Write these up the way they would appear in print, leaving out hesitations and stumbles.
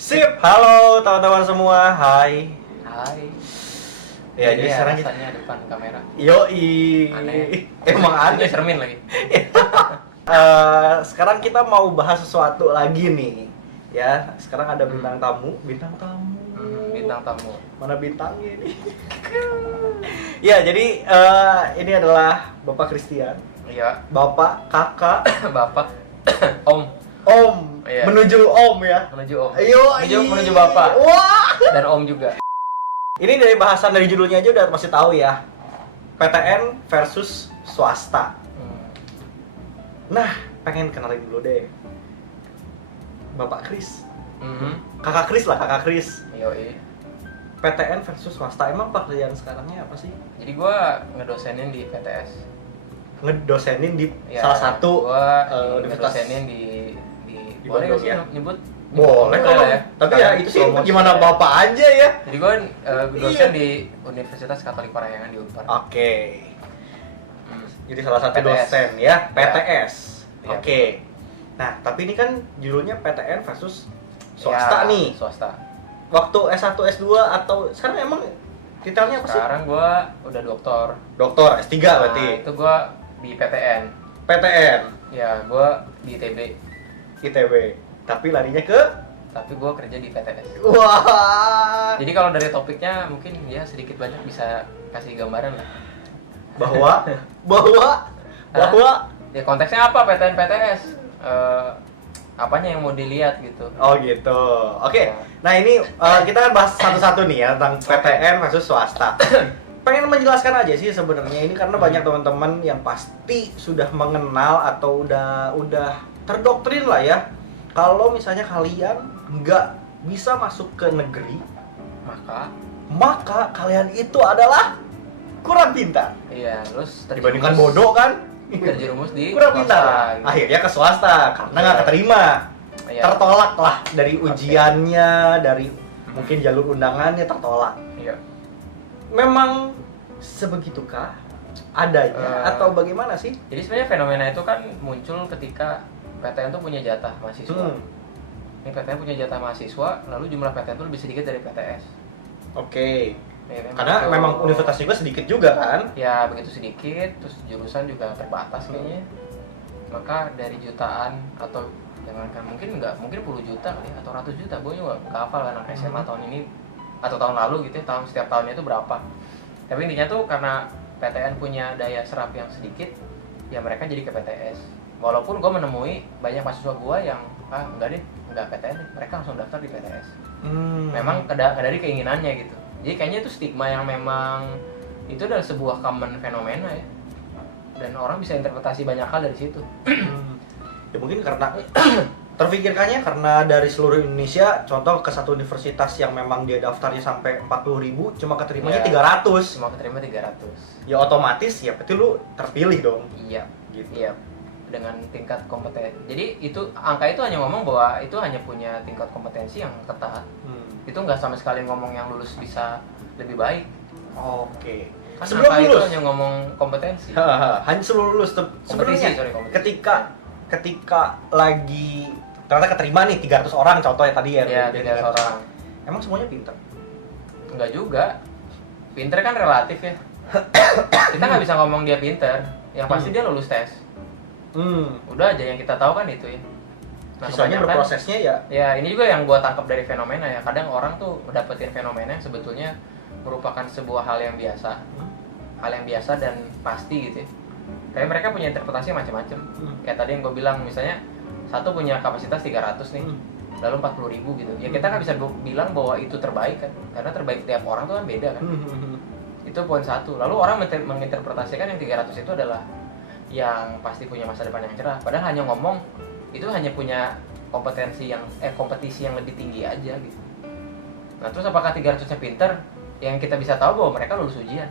Sip, halo teman-teman semua, hai. Hai. Ya, jadi sekarang kita rasanya depan kamera. Yoi. Aneh. Emang Ini aneh. Sermin lagi. Sekarang kita mau bahas sesuatu lagi nih. Ya, sekarang ada bintang tamu. Bintang tamu. Mana bintangnya ini? Ya, jadi ini adalah Bapak Christian. Iya. Bapak, kakak, Bapak. Om. om. Iya. Menuju om ya. Menuju om. Ayo, Menuju bapak. Wah. Dan om juga. Ini dari bahasan dari judulnya aja udah pasti tahu ya. PTN versus swasta. Nah, pengen kenalin dulu deh. Bapak Kris. Kakak Kris lah, kakak Kris. Yoi. PTN versus swasta. Emang pekerjaan sekarangnya apa sih? Jadi gua ngedosenin di PTS. Ngedosenin di Ya, salah satu gua universitas. ngedosenin di Di boleh nggak Bandung sih ya? nyebut? Boleh kalau. ya. Tapi ya itu sih Promosi gimana ya. Bapak aja ya. Jadi gua dosen Iya. di Universitas Katolik Parahyangan di Unpar. Oke. Hmm. Jadi salah satu PTS. dosen ya, PTS. Ya. Oke. Nah, tapi ini kan judulnya PTN versus swasta Ya, nih. Swasta. Waktu S1, S2 atau sekarang emang titelnya apa sih? Sekarang gua udah doktor. Doktor, S3 berarti. Nah, itu gua di PTN. PTN, Ya, gua di ITB. ITB. Tapi larinya ke Tapi gua kerja di PTS. wah, Jadi kalau dari topiknya mungkin ya sedikit banyak bisa kasih gambaran lah. bahwa bahwa Ya konteksnya apa PTN PTS? Apanya yang mau dilihat gitu. oh gitu. Oke. Nah, ini kita kan bahas satu-satu nih ya tentang PTN versus swasta. Pengen menjelaskan aja sih sebenarnya ini karena banyak teman-teman yang pasti sudah mengenal atau udah terdoktrin lah ya. Kalau misalnya kalian nggak bisa masuk ke negeri, maka kalian itu adalah kurang pintar. Iya, terus Dibandingkan bodoh kan? terjerumus di Kurang pintar. swasta, gitu. Akhirnya ke swasta karena nggak keterima. Iya. Tertolak lah dari Oke. ujiannya, dari mungkin jalur undangannya tertolak. Iya. Memang sebegitukah adanya atau bagaimana sih? Jadi sebenarnya fenomena itu kan muncul ketika PTN tuh punya jatah mahasiswa. Ini PTN punya jatah mahasiswa, lalu jumlah PTN itu lebih sedikit dari PTS. Oke. Ya, Karena itu- memang universitasnya juga sedikit juga kan? Ya begitu sedikit, terus jurusan juga terbatas kayaknya. Maka dari jutaan atau jangankan mungkin puluh juta kali atau ratus juta, gue juga nggak hafal anak SMA tahun ini atau tahun lalu gitu ya, setiap tahunnya itu berapa. Tapi intinya tuh karena PTN punya daya serap yang sedikit, ya mereka jadi ke PTS. Walaupun gue menemui banyak mahasiswa gue yang enggak PTN deh, mereka langsung daftar di PTS. Memang dari keinginannya gitu. Jadi kayaknya itu stigma yang memang itu adalah sebuah common fenomena ya. Dan orang bisa interpretasi banyak hal dari situ. Ya mungkin karena terpikirkannya karena dari seluruh Indonesia, contoh ke satu universitas yang memang dia daftarnya sampai 40.000, cuma keterimanya Ya. 300. Cuma keterima 300. Ya otomatis ya berarti lu terpilih dong. Iya, Gitu. iya. Dengan tingkat kompetensi. Jadi itu angka itu hanya ngomong bahwa itu hanya punya tingkat kompetensi yang ketat. Itu nggak sama sekali ngomong yang lulus bisa lebih baik. Oke. Kan Sebelum angka itu lulus, hanya ngomong kompetensi. hanya sebelum lulus sebenarnya Kompetisi. ketika lagi ternyata keterima nih 300 orang contoh ya tadi ya. Ya, Jadi 300 orang. Emang semuanya pintar? Enggak juga. Pinter kan relatif ya. Kita nggak bisa ngomong dia pinter. Yang pasti dia lulus tes. Udah aja yang kita tahu kan itu ya. Sisanya kebanyakan- berprosesnya ya. Ya ini juga yang gua tangkap dari fenomena ya. Kadang orang tuh dapetin fenomena yang sebetulnya merupakan sebuah hal yang biasa. Hal yang biasa dan pasti gitu ya. Tapi mereka punya interpretasi macam-macam. Kayak tadi yang gue bilang misalnya satu punya kapasitas 300 nih. Lalu 40.000 gitu. Ya kita nggak bisa bilang bahwa itu terbaik kan. Karena terbaik tiap orang tuh kan beda kan. Itu poin satu. Lalu orang menginterpretasikan yang 300 itu adalah yang pasti punya masa depan yang cerah. Padahal hanya ngomong itu hanya punya kompetisi yang lebih tinggi aja gitu. Nah terus apakah 300-nya pinter? Yang kita bisa tahu bahwa mereka lulus ujian.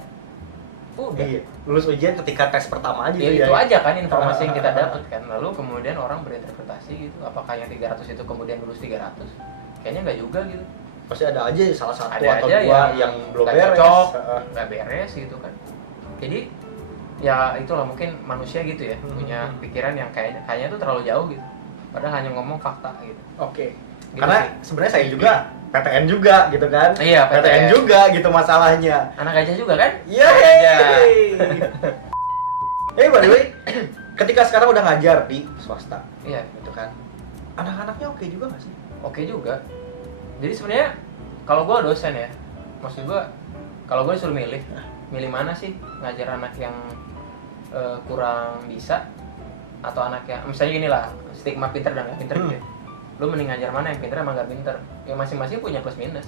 Udah. Iya. Lulus ujian ketika tes pertama aja Ya gitu itu aja kan informasi yang kita dapat kan. Lalu kemudian orang berinterpretasi gitu. Apakah yang 300 itu kemudian lulus 300? Kayaknya nggak juga gitu. Pasti ada aja salah satu Ada atau aja dua yang belum nggak beres. cocok, nggak beres gitu kan. Jadi ya itulah mungkin manusia gitu ya, punya pikiran yang kayaknya tuh terlalu jauh gitu. Padahal hanya ngomong fakta gitu. Oke. Gitu Karena sih. sebenarnya saya juga PTN juga gitu kan. Iya, PTN juga gitu masalahnya. Anak gajah juga kan? Yeay. By the way, ketika sekarang udah ngajar di swasta, Iya. gitu kan. Anak-anaknya oke juga nggak sih? Oke juga. Jadi sebenarnya kalau gue dosen ya, maksud gue kalau gue disuruh milih mana sih ngajar anak yang kurang bisa atau anak yang misalnya gini lah, stigma pinter dan nggak pinter gitu ya. Lu mending ngajar mana yang pinter sama nggak pinter? Ya masing-masing punya plus minus.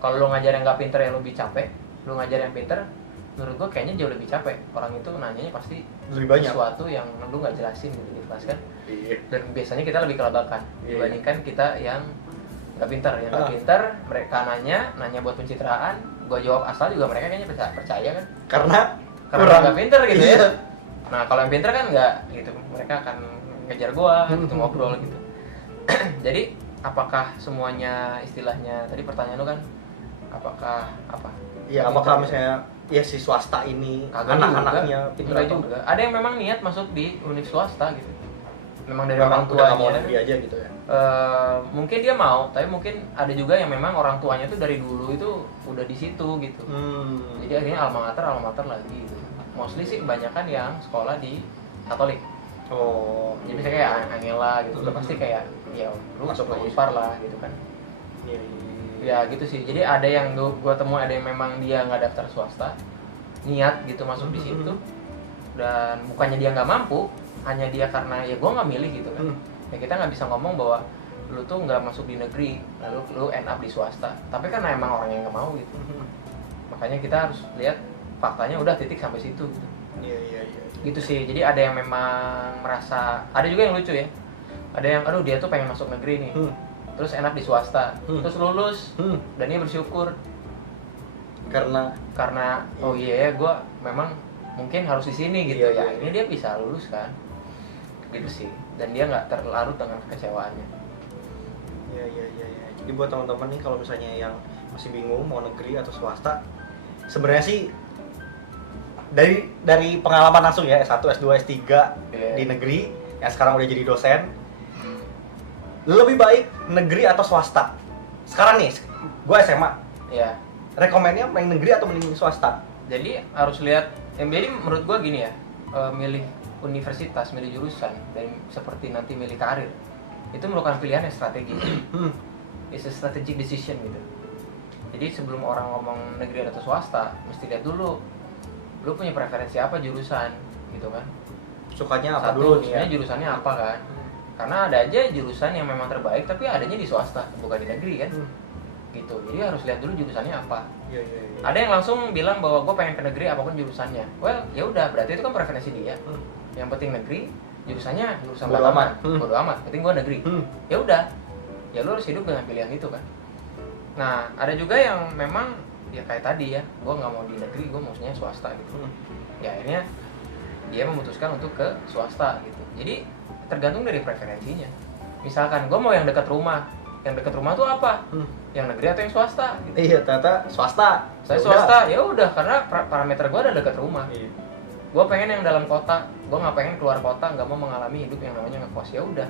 Kalau lu ngajar yang nggak pinter ya lu lebih capek. Lu ngajar yang pinter, menurut gue kayaknya jauh lebih capek. Orang itu nanyanya pasti Lebih banyak. sesuatu yang lu nggak jelasin gitu di kelas kan. Iya. Dan biasanya kita lebih kelabakan Iya. dibandingkan kita yang nggak pintar. Yang nggak pintar, mereka nanya buat pencitraan, gua jawab asal juga mereka kayaknya percaya kan, Karena karena nggak pintar gitu Iya. ya. Nah kalau yang pintar kan nggak gitu, mereka akan ngejar gua gitu, ngobrol gitu. Jadi apakah semuanya istilahnya tadi pertanyaan lu kan, apakah apa? Iya, apakah misalnya ya si swasta ini Kagak anak-anaknya juga, pintar enggak atau juga. Ada yang memang niat masuk di univ swasta gitu. Memang dari memang orang udah nggak mau tuanya. negeri aja gitu ya. Mungkin dia mau, tapi mungkin ada juga yang memang orang tuanya tuh dari dulu itu udah di situ gitu. Jadi akhirnya alma mater lagi gitu. Mostly sih kebanyakan yang sekolah di Katolik. Oh, Jadi misalnya kayak Angela gitu, udah pasti kayak ya lu Masuk masuk lagi. Unpar lah gitu kan. iya, iya. Ya gitu sih. Jadi ada yang gua temui ada yang memang dia nggak daftar swasta, niat gitu masuk di situ, dan bukannya dia nggak mampu, hanya dia karena ya gua nggak milih gitu kan. Ya kita nggak bisa ngomong bahwa lu tuh nggak masuk di negeri, lalu lu end up di swasta. Tapi kan emang orang yang nggak mau gitu. Makanya kita harus lihat faktanya udah titik sampai situ. Gitu. Iya, iya, iya. Gitu sih. Jadi ada yang memang merasa, ada juga yang lucu ya. Ada yang aduh dia tuh pengen masuk negeri nih. Terus enak di swasta, terus lulus dan dia bersyukur karena oh iya gue memang mungkin harus di sini gitu Iya, ya. iya. Ini dia bisa lulus kan, gitu sih. Dan dia nggak terlarut dengan kekecewaannya. Iya, iya, iya, iya. Jadi buat teman-teman nih kalau misalnya yang masih bingung mau negeri atau swasta, sebenarnya sih dari pengalaman langsung ya S1, S2, S3 Iya. di negeri yang sekarang udah jadi dosen, lebih baik negeri atau swasta. Sekarang nih, gue SMA, Ya, rekomennya main negeri atau mending swasta? jadi harus lihat. Jadi menurut gue gini ya, milih universitas, milih jurusan, dan seperti nanti milih karir, itu merupakan pilihan yang strategis. It's a strategic decision gitu. Jadi sebelum orang ngomong negeri atau swasta, mesti lihat dulu lu punya preferensi apa jurusan gitu kan. Sukanya apa Satu, dulu nih ya? sebenarnya jurusannya apa kan. Karena ada aja jurusan yang memang terbaik tapi adanya di swasta, bukan di negeri kan. Gitu. Jadi harus lihat dulu jurusannya apa. Iya, iya, iya. Ada yang langsung bilang bahwa gue pengen ke negeri apapun jurusannya. Well, ya udah, berarti itu kan preferensi dia. Yang penting negeri, jurusannya jurusan Bodo pertama. amat. Bodo amat, penting gue negeri. Ya udah. Ya lu harus hidup dengan pilihan itu kan. Nah, ada juga yang memang ya kayak tadi ya, gue nggak mau di negeri, gue maunya swasta gitu. Ya akhirnya dia memutuskan untuk ke swasta gitu. Jadi tergantung dari preferensinya. Misalkan gue mau yang dekat rumah tuh apa? Yang negeri atau yang swasta? Gitu. Iya, ternyata swasta. Saya Ya swasta, ya udah karena parameter gue ada dekat rumah. Iya. Gue pengen yang dalam kota, gue nggak pengen keluar kota, nggak mau mengalami hidup yang namanya ngekos. Ya udah,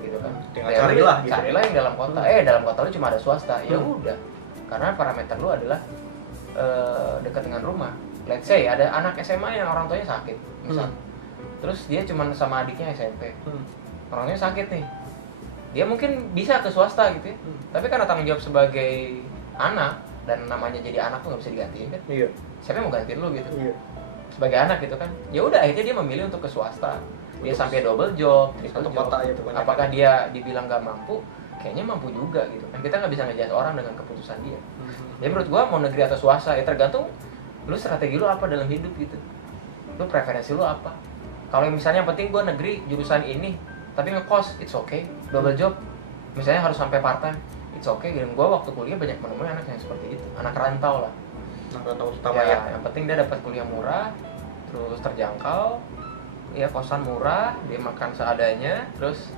gitu kan. Tinggal Ya carilah udah, gitu. carilah yang dalam kota. Dalam kota lu cuma ada swasta. Ya udah, karena parameter lu adalah dekat dengan rumah. Let's say ada anak SMA yang orang tuanya sakit, misal. Terus dia cuma sama adiknya SMP. Orangnya sakit nih. Dia mungkin bisa ke swasta gitu ya. Tapi karena tanggung jawab sebagai anak dan namanya jadi anak tuh nggak bisa digantiin kan. Iya. Siapa yang mau gantiin lu gitu? Iya. Sebagai anak gitu kan. Ya udah akhirnya dia memilih untuk ke swasta. Dia sampai double job, triple Satu job. kota ya pokoknya. Apakah dia dibilang nggak mampu? Kayaknya mampu juga gitu kan. Kita nggak bisa ngejudge orang dengan keputusan dia. Jadi menurut gua mau negeri atau swasta ya tergantung lu strategi lu apa dalam hidup gitu. Lu preferensi lu apa? Kalau misalnya yang penting gua negeri jurusan ini tapi ngekos, it's okay. Double job, misalnya harus sampai part time, it's okay. Dan gua waktu kuliah banyak menemui anak yang seperti itu, anak rantau lah. Anak rantau utama ya. Yang penting dia dapat kuliah murah, terus terjangkau, ya kosan murah, dia makan seadanya, terus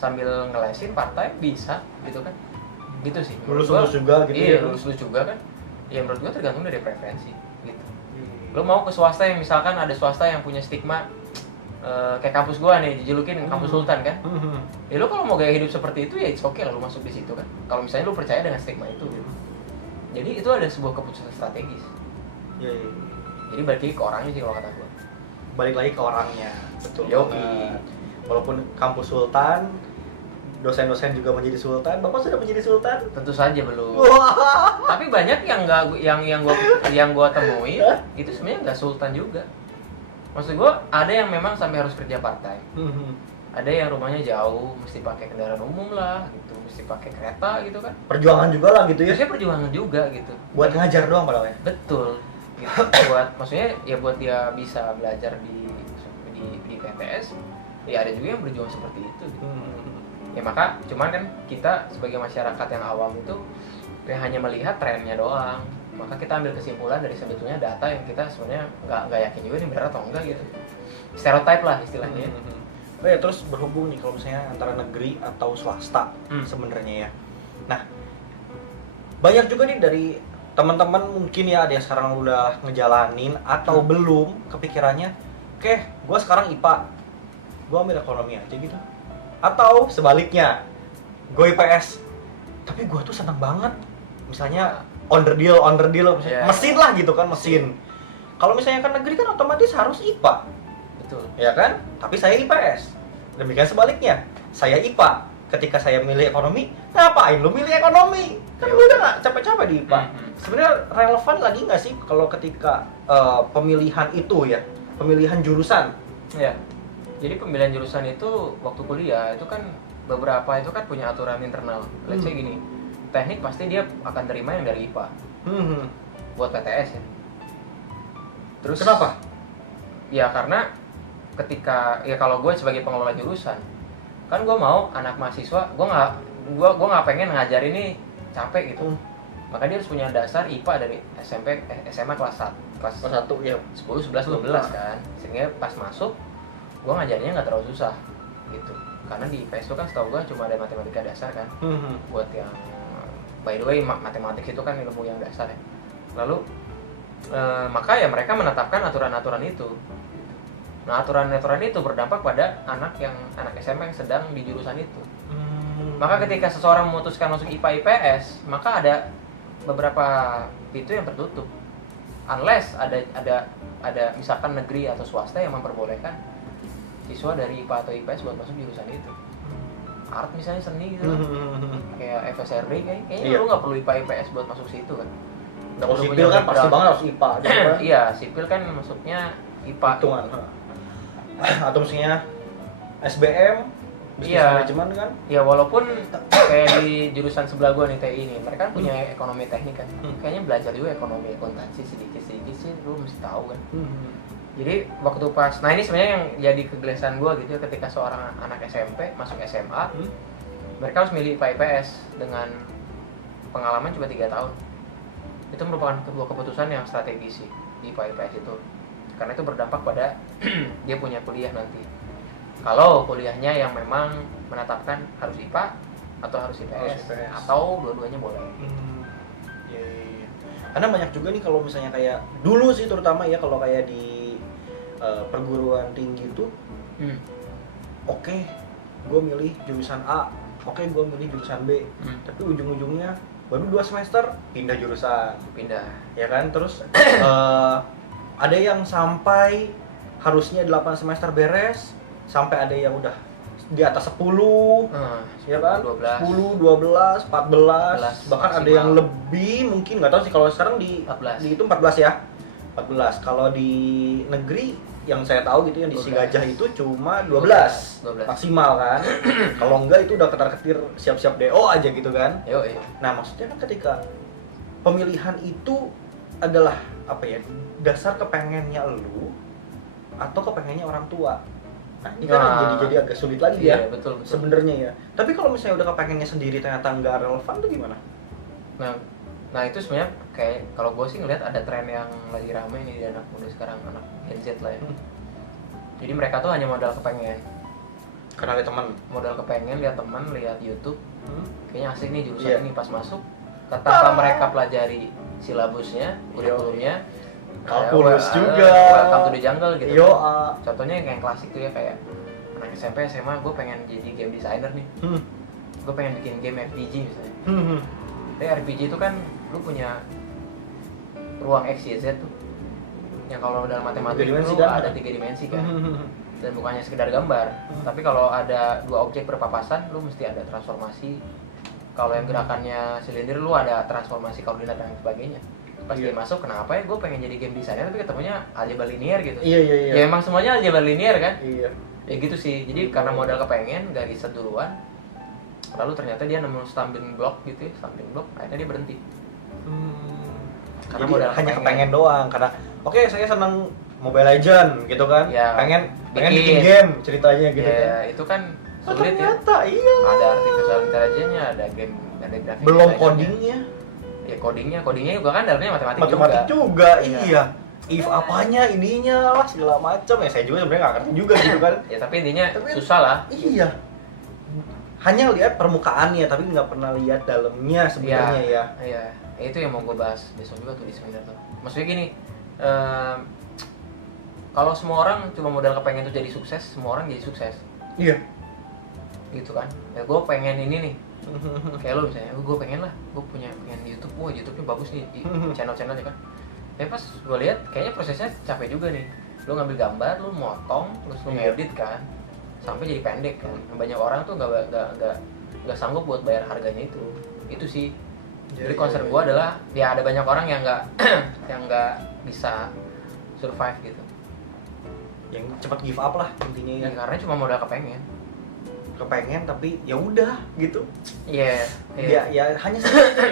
sambil ngelesin part time bisa, gitu kan? Gitu sih. Menurut Lulus juga gitu iya, ya. lulus juga kan? Ya menurut gua tergantung dari preferensi, gitu. Lo mau ke swasta yang misalkan ada swasta yang punya stigma kayak kampus gua nih dijulukin kampus Sultan kan. Hmm. Ya lu kalau mau gaya hidup seperti itu ya it's okay lah lu masuk di situ kan. Kalau misalnya lu percaya dengan stigma itu gitu. Jadi itu ada sebuah keputusan strategis. Ya, ya. Jadi balik lagi ke orangnya sih kalau kata gua. Balik lagi ke orangnya, betul. Yoi. banget. Walaupun kampus Sultan, dosen-dosen juga menjadi sultan. Bapak sudah menjadi sultan? Tentu saja belum. Wah. Tapi banyak yang nggak yang gua temui itu sebenarnya nggak sultan juga. Maksud gua ada yang memang sampai harus kerja part time. Ada yang rumahnya jauh, mesti pakai kendaraan umum lah, gitu, mesti pakai kereta gitu kan. Perjuangan juga lah gitu ya. Biasanya perjuangan juga gitu. Buat ngajar doang padahal ya. Betul. Gitu. Buat maksudnya ya buat dia bisa belajar di PTS. Ya ada juga yang berjuang seperti itu. Gitu. Ya maka cuman kan kita sebagai masyarakat yang awam itu ya hanya melihat trennya doang. Maka kita ambil kesimpulan dari sebetulnya data yang kita sebenarnya nggak yakin juga ini benar atau enggak gitu. Stereotype lah istilahnya. Oh ya, terus berhubung nih kalau misalnya antara negeri atau swasta sebenarnya ya. Nah, banyak juga nih dari teman-teman mungkin ya ada yang sekarang udah ngejalanin atau belum kepikirannya, oke, gue sekarang IPA, gue ambil ekonomi aja gitu. Atau sebaliknya, gue IPS, tapi gue tuh seneng banget, misalnya on the deal, mesin lah gitu kan, mesin. Kalau misalnya kan negeri kan otomatis harus IPA. Betul. Ya kan? Tapi saya IPS. Demikian sebaliknya. Saya IPA. Ketika saya milih ekonomi, ngapain lu milih ekonomi? Kan lu udah gak capek-capek di IPA. Sebenarnya relevan lagi nggak sih kalau ketika pemilihan itu ya, pemilihan jurusan? Ya. Jadi pemilihan jurusan itu waktu kuliah itu kan beberapa itu kan punya aturan internal. Let's say gini, teknik pasti dia akan terima yang dari IPA. Buat PTS ya. Terus kenapa? Ya karena ketika ya kalau gue sebagai pengelola jurusan kan gue mau anak mahasiswa gue nggak pengen ngajar ini capek gitu. Maka dia harus punya dasar IPA dari SMA kelas 1 ya 10, 11, 12 kan, sehingga pas masuk gue ngajarnya nggak terlalu susah gitu. Karena di IPS itu kan setahu gue cuma ada matematika dasar kan. Buat yang by the way matematik itu kan ilmu yang dasar ya. Lalu maka ya mereka menetapkan aturan-aturan itu. Nah, aturan-aturan itu berdampak pada anak SMA yang sedang di jurusan itu. Maka ketika seseorang memutuskan masuk IPA IPS, maka ada beberapa pintu yang tertutup. Unless ada misalkan negeri atau swasta yang memperbolehkan siswa dari IPA atau IPS buat masuk jurusan itu. Art misalnya seni gitu kan. Kayak FSRD kayaknya lu nggak perlu IPA IPS buat masuk situ kan. Kalau sipil kan pasti banget harus IPA. Iya, sipil kan masuknya IPA. Hitungan. Atau misalnya SBM, bisnis manajemen kan? Ya walaupun kayak di jurusan sebelah gua nih TI ini, mereka kan punya ekonomi teknik kan. Kayaknya belajar juga ekonomi akuntansi sedikit sih, lu mesti tahu kan. Jadi waktu pas, nah ini sebenarnya yang jadi kegelisahan gua gitu ketika seorang anak SMP masuk SMA, mereka harus milih IPA IPS dengan pengalaman cuma 3 tahun. Itu merupakan sebuah keputusan yang strategis sih di IPA IPS itu. Karena itu berdampak pada dia punya kuliah nanti. Kalau kuliahnya yang memang menetapkan harus IPA atau harus IPS, atau dua-duanya boleh. Ya. Karena banyak juga nih kalau misalnya kayak dulu sih terutama ya kalau kayak di perguruan tinggi itu, oke, gue milih jurusan A, oke, gue milih jurusan B, tapi ujung-ujungnya baru 2 semester pindah jurusan, ya kan? Terus ada yang sampai harusnya 8 semester beres, sampai ada yang udah di atas 10, ya kan? 10, 12, 14, bahkan ada yang lebih, mungkin nggak tahu sih kalau sekarang di itu 14 ya. 14. Kalau di negeri yang saya tahu gitu yang di Sigajah itu cuma 12 maksimal kan. Kalau enggak itu udah ketar-ketir siap-siap DO aja gitu kan. Nah, maksudnya kan ketika pemilihan itu adalah apa ya, dasar kepengennya lu atau kepengennya orang tua. Nah, ini kan jadi agak sulit lagi ya. Betul. Sebenarnya ya. Tapi kalau misalnya udah kepengennya sendiri ternyata nggak relevan tuh gimana? Nah itu sebenarnya kayak kalau gue sih ngeliat ada tren yang lagi ramai nih di anak muda sekarang, anak Gen Z lah ya. Jadi mereka tuh hanya modal kepengen. Karena ada teman. Modal kepengen, lihat teman, lihat YouTube. Kayaknya asik nih jurusan ini pas masuk. Tanpa mereka pelajari silabusnya, kurikulumnya, Kalkulus juga. Welcome to the jungle gitu. Yo, Contohnya yang klasik tuh ya kayak anak SMP SMA gue pengen jadi game designer nih. Gue pengen bikin game RPG misalnya. Tapi RPG itu kan lu punya ruang X, Y, Z tuh. Yang kalau dalam matematika itu kan? ada 3 dimensi kan. Dan bukannya sekedar gambar. Tapi kalau ada 2 objek berpapasan, lu mesti ada transformasi. Kalau yang gerakannya silinder, lu ada transformasi koordinat dan sebagainya. Pas dia masuk, kenapa ya gue pengen jadi game designer tapi ketemunya aljabar linear gitu. Iya. Ya emang semuanya aljabar linear kan? Iya. Ya gitu sih. Jadi karena modal kepengen, gak riset duluan. Lalu ternyata dia nemu stumbling block gitu ya, stumbling block, akhirnya dia berhenti. Karena jadi modal hanya kepengen doang, karena oke, saya senang Mobile Legend gitu kan. Ya, pengen bikin game ceritanya gitu ya, kan. itu kan sulit ya. Ternyata iya. Ada artificial intelligence-nya, ada game, ada grafik. Belum design-nya. codingnya. Ya codingnya juga kan dalamnya Matematik juga. Iya. Iya. If apanya ininya lah segala macam ya, saya juga sebenarnya nggak ngerti juga gitu kan. Ya tapi intinya susah lah. Iya. Hanya lihat permukaannya tapi nggak pernah lihat dalamnya sebenarnya ya. Iya. Itu yang mau gue bahas besok juga tuh di seminar tuh. Maksudnya gini, kalau semua orang cuma modal kepengen tuh jadi sukses, semua orang jadi sukses. Iya. Gitu kan. Ya gue pengen ini nih. Kayak lo misalnya, gue pengen lah, gue pengen YouTube, YouTube-nya bagus nih di channel-channelnya kan. Ya pas gue lihat, kayaknya prosesnya capek juga nih. Lo ngambil gambar, lo motong, terus lo ngedit kan, sampai jadi pendek kan. Banyak orang tuh nggak sanggup buat bayar harganya itu. Itu sih. Jadi concern gue adalah, ya ada banyak orang yang nggak yang nggak bisa survive gitu. Yang cepat give up lah intinya ya. Karena cuma modal kepengen Tapi ya udah gitu. Iya. Ya hanya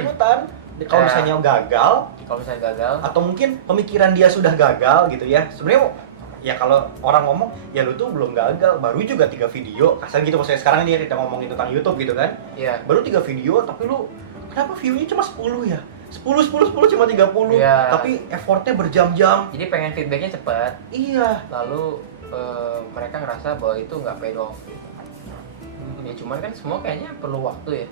ikutan. Kalau misalnya gagal atau mungkin pemikiran dia sudah gagal gitu ya. Sebenarnya ya kalau orang ngomong ya lu tuh belum gagal, baru juga 3 video. Kasar gitu maksudnya sekarang dia kita ngomongin tentang YouTube gitu kan. Iya. Baru 3 video tapi lu kenapa view-nya cuma 10 ya? 10 cuma 30. Iya. Tapi effortnya berjam-jam. Jadi pengen feedbacknya cepat. Iya. Lalu mereka ngerasa bahwa itu nggak paid off gitu. Ya cuman kan semua kayaknya perlu waktu ya.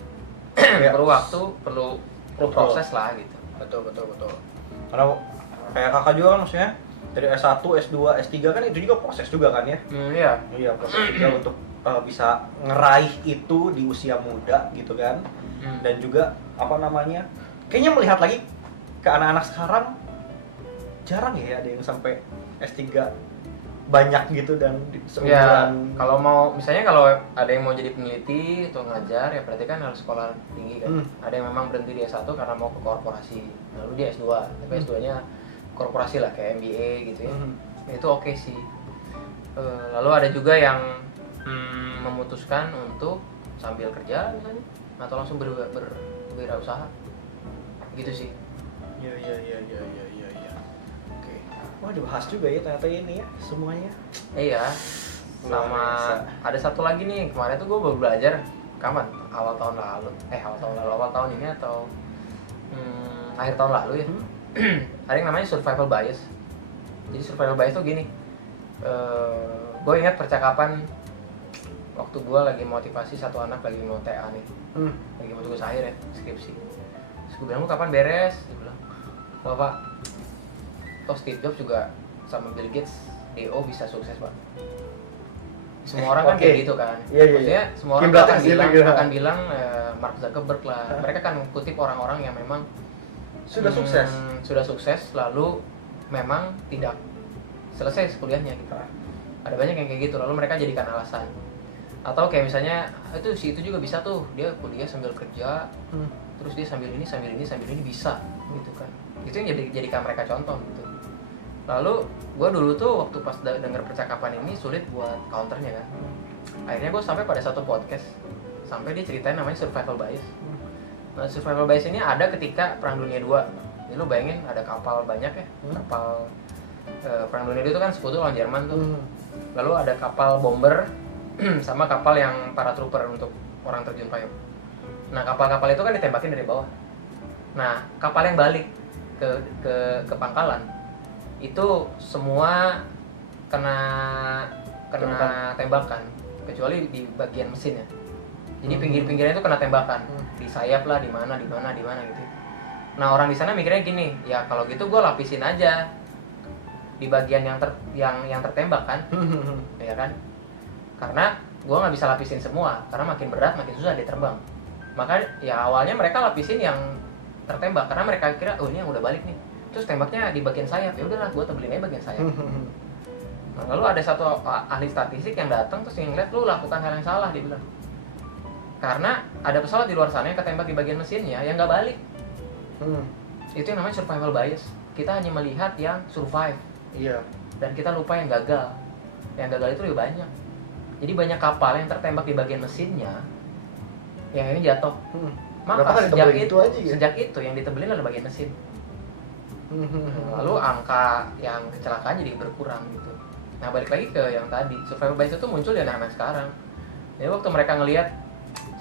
Perlu waktu, perlu proses lah gitu. Betul. Karena kayak kakak juga kan maksudnya dari S1, S2, S3 kan itu juga proses juga kan ya. Iya. Iya, proses juga untuk bisa ngeraih itu di usia muda gitu kan. Dan juga apa namanya? Kayaknya melihat lagi ke anak-anak sekarang jarang ya ada yang sampai S3 banyak gitu dan Ya, seumuran. kalau mau misalnya kalau ada yang mau jadi peneliti atau ngajar ya berarti kan harus sekolah tinggi kan. Ada yang memang berhenti di S1 karena mau ke korporasi. Lalu dia S2, tapi S2-nya korporasi lah kayak MBA gitu ya. Itu oke sih. Lalu ada juga yang memutuskan untuk sambil kerja misalnya atau langsung berwirausaha. Gitu sih. Iya. Oke. Wah, dibahas juga ya ternyata ini ya semuanya. Iya. Sama ada satu lagi nih, kemarin tuh gue baru belajar kapan? Awal tahun ini atau akhir tahun lalu ya. Ada yang namanya survival bias. Jadi survival bias tuh gini. Gue ingat percakapan waktu gue lagi motivasi satu anak lagi mau TA nih. Lagi mau tugas akhir ya, skripsi. Terus gue bilang, lu kapan beres? Dia bilang, Bapak, toh Steve Jobs juga sama Bill Gates, DO bisa sukses, Pak. Semua orang kan kayak gitu kan. Maksudnya semua orang akan bilang Mark Zuckerberg lah. Mereka kan kutip orang-orang yang memang sudah sukses lalu memang tidak selesai kuliahnya gitu. Ada banyak yang kayak gitu, lalu mereka jadikan alasan. Atau kayak misalnya itu juga bisa tuh, dia kuliah sambil kerja, terus dia sambil ini bisa gitu kan. Itu yang jadikan mereka contoh gitu. Lalu gue dulu tuh waktu pas denger percakapan ini sulit buat counternya kan. Akhirnya gue sampai pada satu podcast sampai dia ceritain namanya survival bias. Nah, survival bias ini ada ketika Perang Dunia 2. Jadi lu bayangin ada kapal banyak ya, kapal Perang Dunia 2 itu kan sekutu lawan Jerman tuh. Lalu ada kapal bomber sama kapal yang paratrooper untuk orang terjun payung. Nah, kapal-kapal itu kan ditembakin dari bawah. Nah, kapal yang balik ke pangkalan itu semua kena tembakan kecuali di bagian mesinnya. Jadi pinggir-pinggirnya itu kena tembakan, di sayap lah, di mana gitu. Nah, orang di sana mikirnya gini, ya kalau gitu gue lapisin aja di bagian yang tertembak kan, ya kan? Karena gue nggak bisa lapisin semua, karena makin berat makin susah dia terbang. Maka ya awalnya mereka lapisin yang tertembak karena mereka kira oh ini yang udah balik nih, terus tembaknya di bagian sayap, ya udahlah gue tebelin aja bagian sayap. Nah, lalu ada satu ahli statistik yang datang terus yang ngeliat lu lakukan hal yang salah, dia bilang. Karena ada pesawat di luar sana yang ketembak di bagian mesinnya yang nggak balik. Itu yang namanya survival bias. Kita hanya melihat yang survive. Iya. Dan kita lupa yang gagal. Yang gagal itu lebih banyak. Jadi banyak kapal yang tertembak di bagian mesinnya, yang ini jatuh. Maka sejak itu yang ditebelin adalah bagian mesin. Lalu angka yang kecelakaan jadi berkurang gitu. Nah balik lagi ke yang tadi, survival bias itu muncul di anak-anak sekarang. Jadi waktu mereka ngelihat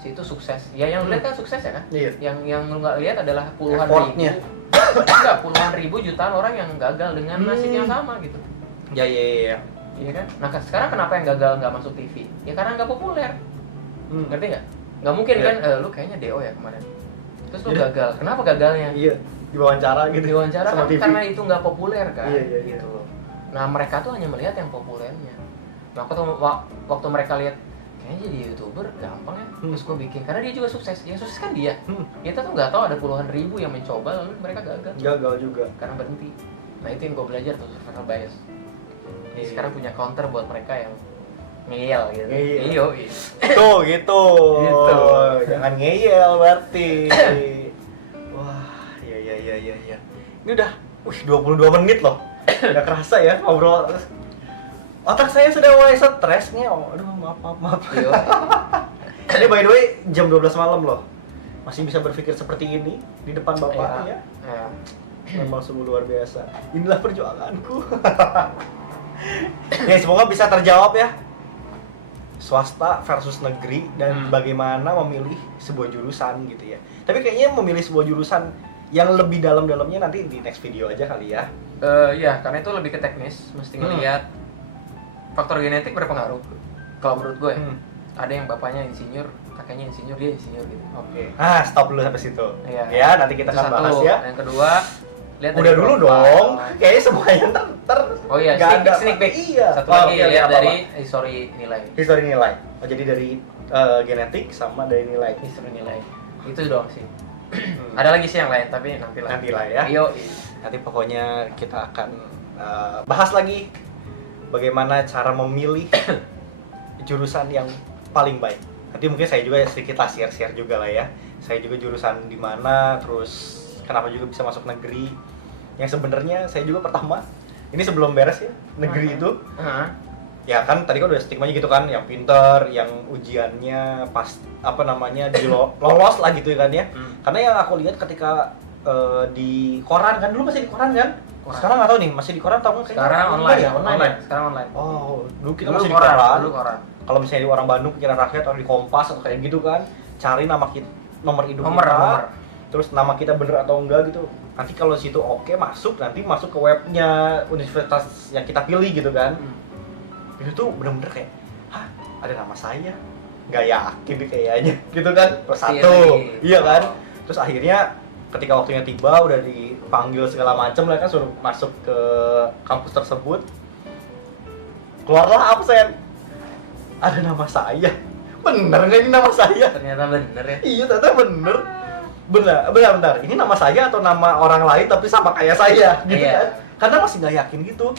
si itu sukses, ya yang lu lihat kan sukses ya kan? Iya. Yang lu nggak lihat adalah puluhan effortnya. ribu, enggak puluhan ribu jutaan orang yang gagal dengan nasib yang sama gitu. Ya. Iya kan? Nah sekarang kenapa yang gagal nggak masuk TV? Ya karena nggak populer. Ngerti nggak? Nggak mungkin kan, lu kayaknya DO ya kemarin. Terus lu gagal. Kenapa gagalnya? Iya. Diwawancara gitu. Diwawancara kan karena itu nggak populer kan. Iya. Gitu loh. Nah mereka tuh hanya melihat yang populernya. Nah waktu mereka lihat kayaknya jadi YouTuber gampang ya. Terus gue bikin karena dia juga sukses. Yang sukses kan dia. Kita tuh nggak tahu ada puluhan ribu yang mencoba lalu mereka gagal. Gagal juga. Karena berhenti. Nah itu yang gue belajar tuh survival bias. Jadi sekarang punya counter buat mereka yang ngeyel gitu. Iyo. Tuh gitu. Jangan ngeyel berarti. Wah, iya. Ini udah 22 menit loh. Udah kerasa ya ngobrol. Otak saya sudah mulai stres nih. Aduh, maaf. Ini by the way jam 12 malam loh. Masih bisa berpikir seperti ini di depan Bapak ya. Memang sungguh luar biasa. Inilah perjuanganku. Ya, semoga bisa terjawab ya. Swasta versus negeri dan bagaimana memilih sebuah jurusan gitu ya. Tapi kayaknya memilih sebuah jurusan yang lebih dalam-dalamnya nanti di next video aja kali ya. Iya, karena itu lebih ke teknis, mesti ngelihat faktor genetik berpengaruh. Kalau menurut gue, ada yang bapaknya insinyur, kakaknya insinyur, dia insinyur gitu. Oke. Stop dulu sampai situ. Iya. Ya, nanti kita akan bahas ya. Yang kedua, lihat udah dulu dong. Kayaknya semuanya ter. Oh iya, sneak peek. Iya. Satu lagi lihat dari histori nilai. Histori nilai. Oh, jadi dari genetik sama dari nilai. Histori nilai. Itu doang sih. Ada lagi sih yang lain, tapi nanti lah ya. Nanti pokoknya kita akan bahas lagi bagaimana cara memilih jurusan yang paling baik. Nanti mungkin saya juga sedikit share juga lah ya. Saya juga jurusan di mana, terus kenapa juga bisa masuk negeri. Yang sebenarnya saya juga pertama, ini sebelum beres ya, negeri itu. Ya kan tadi kan udah stigmanya gitu kan, yang pinter, yang ujiannya pas lolos lah gitu kan ya. Karena yang aku lihat ketika di koran kan, dulu masih di koran kan? Koran. Sekarang nggak tahu nih, masih di koran atau enggak? Sekarang online. Sekarang online. Oh, dulu kita masih di koran. Kalau misalnya di orang Bandung, Pikiran Rakyat atau di Kompas atau kayak gitu kan, cari nama kita, nomor induk kita, terus nama kita bener atau enggak gitu. Nanti kalau situ oke, nanti masuk ke webnya universitas yang kita pilih gitu kan. Itu tuh bener-bener kayak, ada nama saya, nggak yakin deh kayaknya gitu kan. Terus satu, iya kan. Terus akhirnya ketika waktunya tiba udah dipanggil segala macam lah kan, suruh masuk ke kampus tersebut, keluarlah absen, ada nama saya. Bener nggak ini nama saya? Ternyata bener ya. Iya, ternyata bener. Benar. Ini nama saya atau nama orang lain tapi sama kayak saya gitu kan. Karena masih nggak yakin gitu.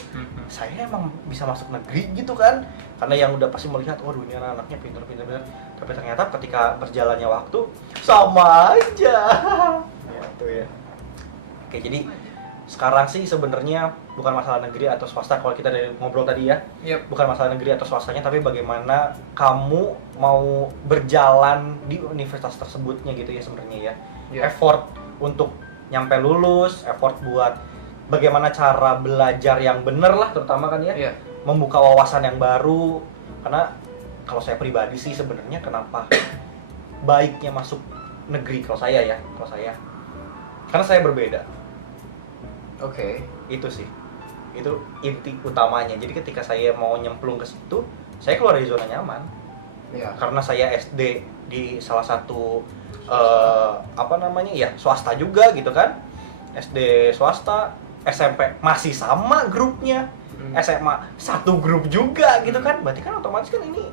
Saya emang bisa masuk negeri gitu kan. Karena yang udah pasti melihat, waduh ini anaknya pintar. Tapi ternyata ketika berjalannya waktu sama aja. Gitu ya. Oke, jadi sekarang sih sebenarnya bukan masalah negeri atau swasta kalau kita dari ngobrol tadi ya. Bukan masalah negeri atau swastanya, tapi bagaimana kamu mau berjalan di universitas tersebutnya gitu ya sebenarnya ya. Effort untuk nyampe lulus, effort buat bagaimana cara belajar yang bener lah terutama kan ya. Membuka wawasan yang baru. Karena kalau saya pribadi sih sebenarnya kenapa baiknya masuk negeri kalau saya ya, karena saya berbeda. Oke. Itu sih, itu inti utamanya. Jadi ketika saya mau nyemplung ke situ, saya keluar dari zona nyaman. Karena saya SD di salah satu swasta juga gitu kan, SD swasta, SMP masih sama grupnya, SMA satu grup juga gitu kan, berarti kan otomatis kan ini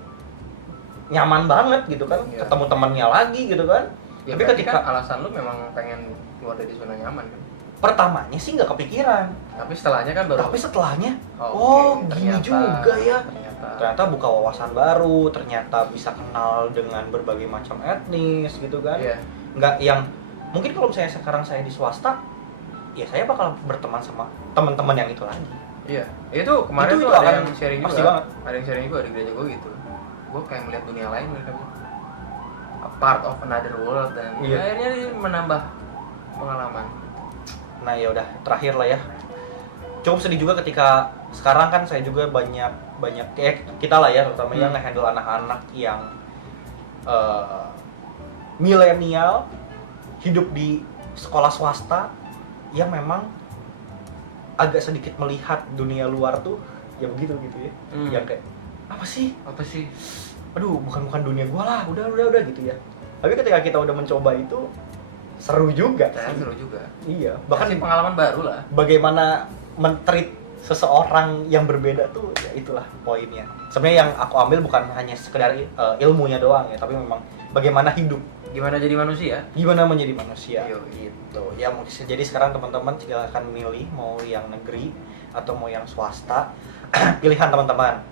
nyaman banget gitu kan, Iya. ketemu temannya lagi gitu kan. Ya, Tapi berarti ketika kan alasan lu memang pengen keluar dari zona nyaman kan. pertamanya sih nggak kepikiran, Tapi setelahnya kan baru tapi setelahnya oh, oke, gini ternyata- juga ya, Ternyata. ternyata buka wawasan baru, ternyata bisa kenal dengan berbagai macam etnis gitu kan. Iya. Nggak yang mungkin kalau misalnya sekarang saya di swasta, ya saya bakal berteman sama teman-teman yang itu lagi. Iya. Itu kemarin Itu tuh ada akan yang sharing pasti juga. banget. Ada yang sharing juga di gereja gue gitu. Gue kayak melihat dunia lain mereka bilang. A part of another world dan Iya. akhirnya dia menambah pengalaman. Nah ya udah terakhir lah ya, cukup sedih juga ketika sekarang kan saya juga banyak kita lah ya terutama yang nge-handle anak-anak yang milenial hidup di sekolah swasta yang memang agak sedikit melihat dunia luar tuh ya begitu gitu ya, yang kayak apa sih, aduh bukan dunia gua lah, udah gitu ya. Tapi ketika kita udah mencoba itu seru juga Dan sih. seru juga. Iya, Bahkan bahkan pengalaman baru lah. bagaimana men-treat seseorang yang berbeda tuh ya itulah poinnya. Sebenarnya yang aku ambil bukan hanya sekedar ilmunya doang ya, tapi memang bagaimana hidup, Gimana jadi manusia? gimana menjadi manusia. Iya. Gitu. Ya mungkin jadi sekarang teman-teman silakan milih mau yang negeri atau mau yang swasta. Pilihan teman-teman.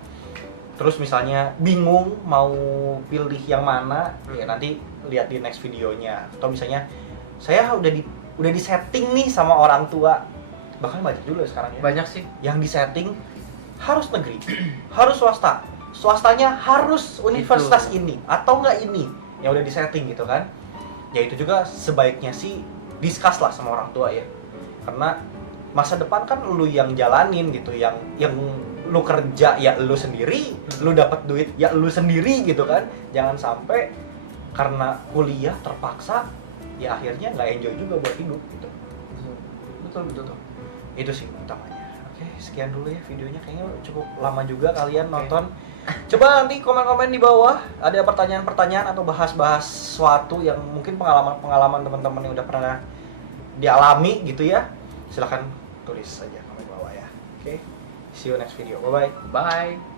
Terus misalnya bingung mau pilih yang mana, ya nanti lihat di next videonya. Atau misalnya saya udah di setting nih sama orang tua, bahkan banyak juga sekarang ya Banyak sih. yang di setting harus negeri, harus swasta, swastanya harus universitas ini atau enggak ini yang udah di setting gitu kan. Ya itu juga sebaiknya sih discuss lah sama orang tua ya, karena masa depan kan lu yang jalanin gitu, yang lu kerja ya lu sendiri, lu dapat duit ya lu sendiri gitu kan. Jangan sampai karena kuliah terpaksa ya akhirnya nggak enjoy juga buat hidup gitu. Betul. Itu sih utamanya. Oke, sekian dulu ya videonya, kayaknya cukup lama juga kalian nonton. Coba nanti komen-komen di bawah ada pertanyaan-pertanyaan atau bahas-bahas sesuatu yang mungkin pengalaman teman-teman yang udah pernah dialami gitu ya. Silahkan tulis saja komen bawah ya. Oke, see you next video. Bye bye. Bye.